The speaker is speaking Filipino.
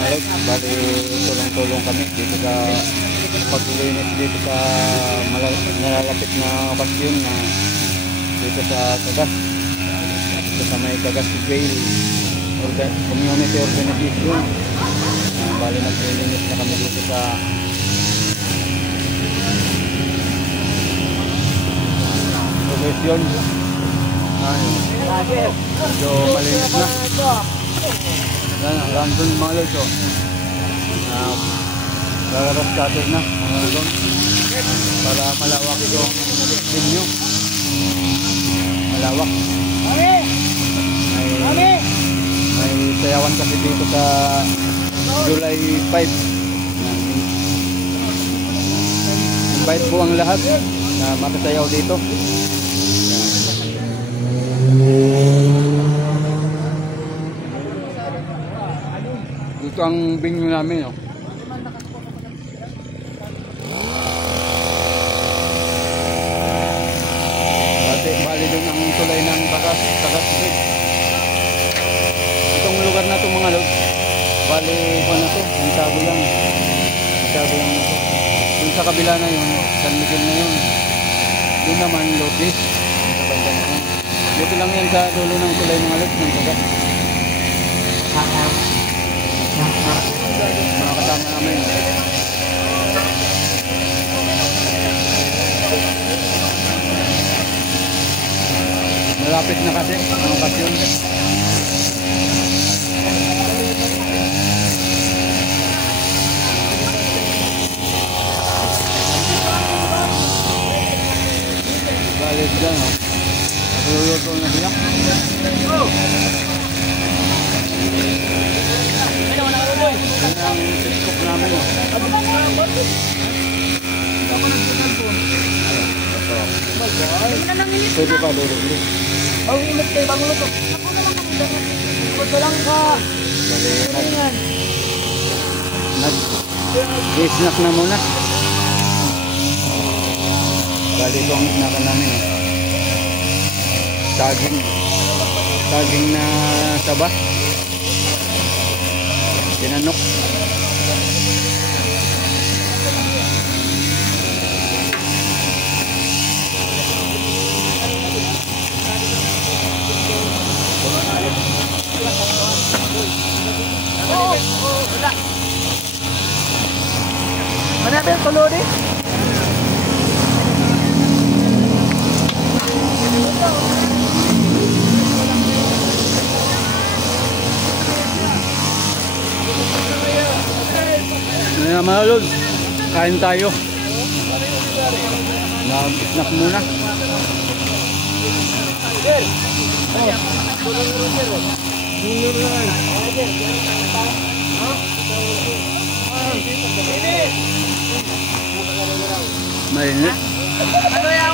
mga lods. Bali tulong-tulong kami dito sa paglinis dito sa nalalapit na okasyon na dito sa Kagas. Dito sa may Kagas Trail Community Organization. Bali naglilinis na kami dito sa Poblacion. So malinis na. Yan, hanggang doon mga lods. Rarastatin na mga lods para malawak ito inyo. Malawak. May sayawan kasi dito sa July 5. Invite po ang lahat na makasayaw dito. Dito ang venue namin, no? Bali doon ang tulay ng Kagas Street. Itong lugar na ito mga lods, bali ko na ito, Santiago lang na ito. Doon sa kabila na yun, San Miguel na yun. Doon naman Lourdes, sa banda na yun. Dito lang yan sa dulo ng tulay mga lods ng Kagas. Mga kasama namin. Malapit na kasi ang okasyon. Balik dyan, oh. Nagluluto na sila. Yan ang tiskop namin, oh. Pwede pa, dulo. Ang init kayo, bagong luto. Ako naman kami ganyan. Huwag lang ka. Nag-snack na muna. Bali ito ang snackan namin. Saging na taba. Tinanok. Mana ba yung tulo di? Ano mga lods, kain tayo. Nag-snack muna. Mainit.